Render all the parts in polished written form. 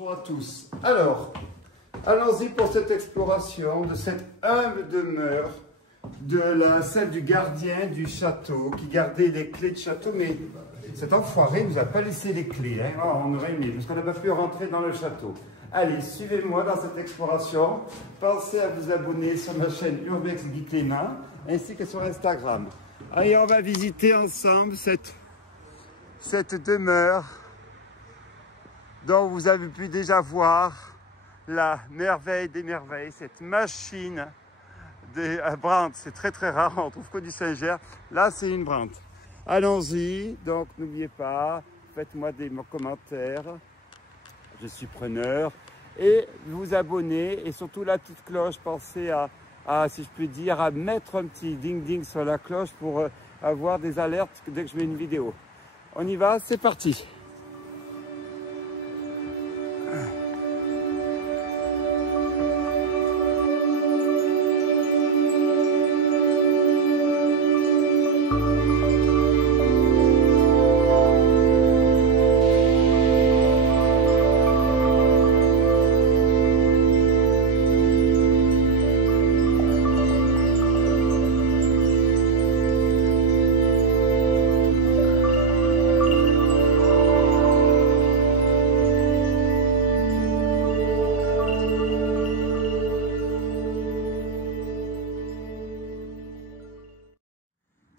Bonjour à tous. Alors, allons-y pour cette exploration de cette humble demeure de celle du gardien du château qui gardait les clés de château, mais cet enfoiré ne nous a pas laissé les clés. Hein. Oh, on aurait aimé, parce qu'on n'a pas pu rentrer dans le château. Allez, suivez-moi dans cette exploration. Pensez à vous abonner sur ma chaîne Urbex Guy Clément, ainsi que sur Instagram. Allez, on va visiter ensemble cette demeure dont vous avez pu déjà voir la merveille des merveilles, cette machine à Brandt. C'est très très rare, on trouve que du Saint-Ger. Là, c'est une Brandt. Allons-y, donc n'oubliez pas, faites-moi des commentaires, je suis preneur. Et vous abonner, et surtout la petite cloche, pensez à, si je puis dire, à mettre un petit ding-ding sur la cloche pour avoir des alertes dès que je mets une vidéo. On y va, c'est parti!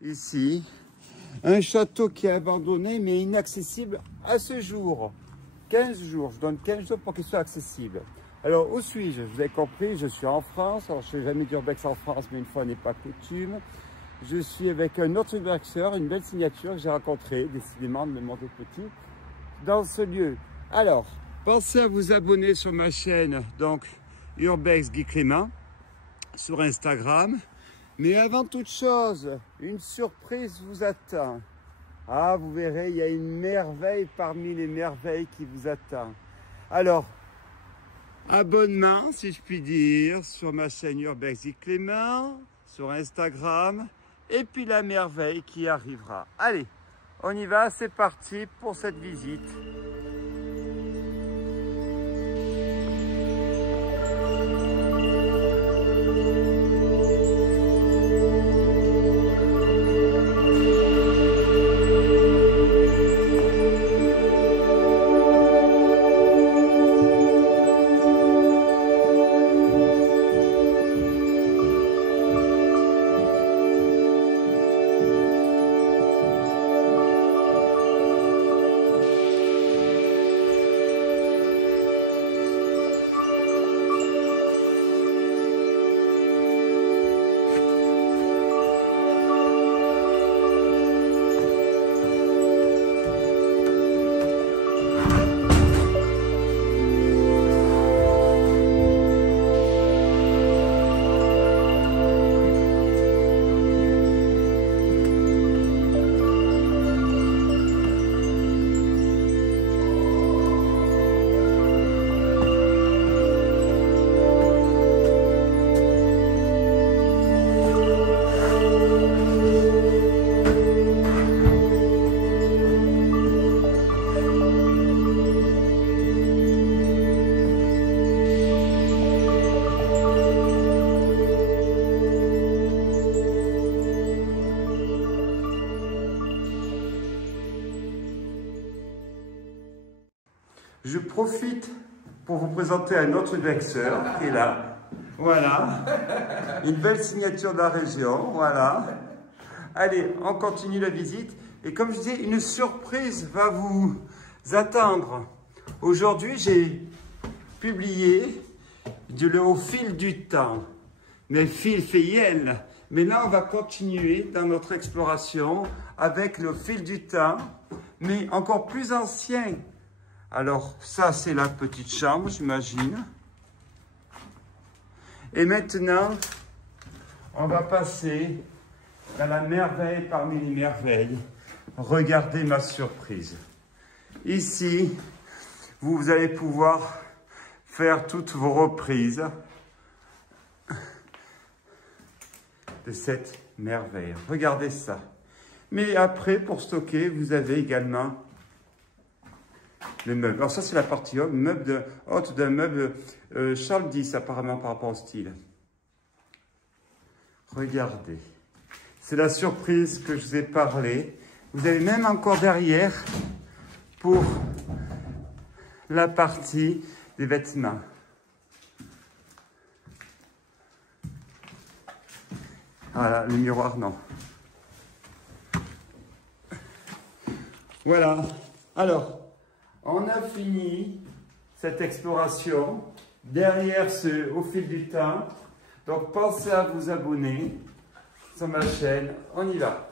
Ici, un château qui est abandonné mais inaccessible à ce jour. 15 jours, je donne 15 jours pour qu'il soit accessible. Alors, où suis-je? Vous avez compris, je suis en France. Alors, je ne fais jamais d'urbex en France, mais une fois n'est pas coutume. Je suis avec un autre urbexeur, une belle signature que j'ai rencontrée, décidément de me monter petit, dans ce lieu. Alors, pensez à vous abonner sur ma chaîne, donc Urbex Guy Clément, sur Instagram. Mais avant toute chose, une surprise vous attend. Ah, vous verrez, il y a une merveille parmi les merveilles qui vous attend. Alors, abonnement, si je puis dire, sur ma chaîne Urbex Guy Clément, sur Instagram, et puis la merveille qui arrivera. Allez, on y va, c'est parti pour cette visite. Je profite pour vous présenter un autre urbexeur qui est là. Voilà. Une belle signature de la région. Voilà. Allez, on continue la visite. Et comme je dis, une surprise va vous attendre. Aujourd'hui, j'ai publié au fil du temps. Mais fil fait yel. Mais là, on va continuer dans notre exploration avec le fil du temps, mais encore plus ancien. Alors, ça, c'est la petite chambre, j'imagine. Et maintenant, on va passer dans la merveille parmi les merveilles. Regardez ma surprise. Ici, vous allez pouvoir faire toutes vos reprises de cette merveille. Regardez ça. Mais après, pour stocker, vous avez également les meubles. Alors ça, c'est la partie haute d'un meuble Charles X, apparemment, par rapport au style. Regardez. C'est la surprise que je vous ai parlé. Vous avez même encore derrière pour la partie des vêtements. Voilà, le miroir, non. Voilà. Alors, on a fini cette exploration. Derrière au fil du temps. Donc, pensez à vous abonner sur ma chaîne. On y va.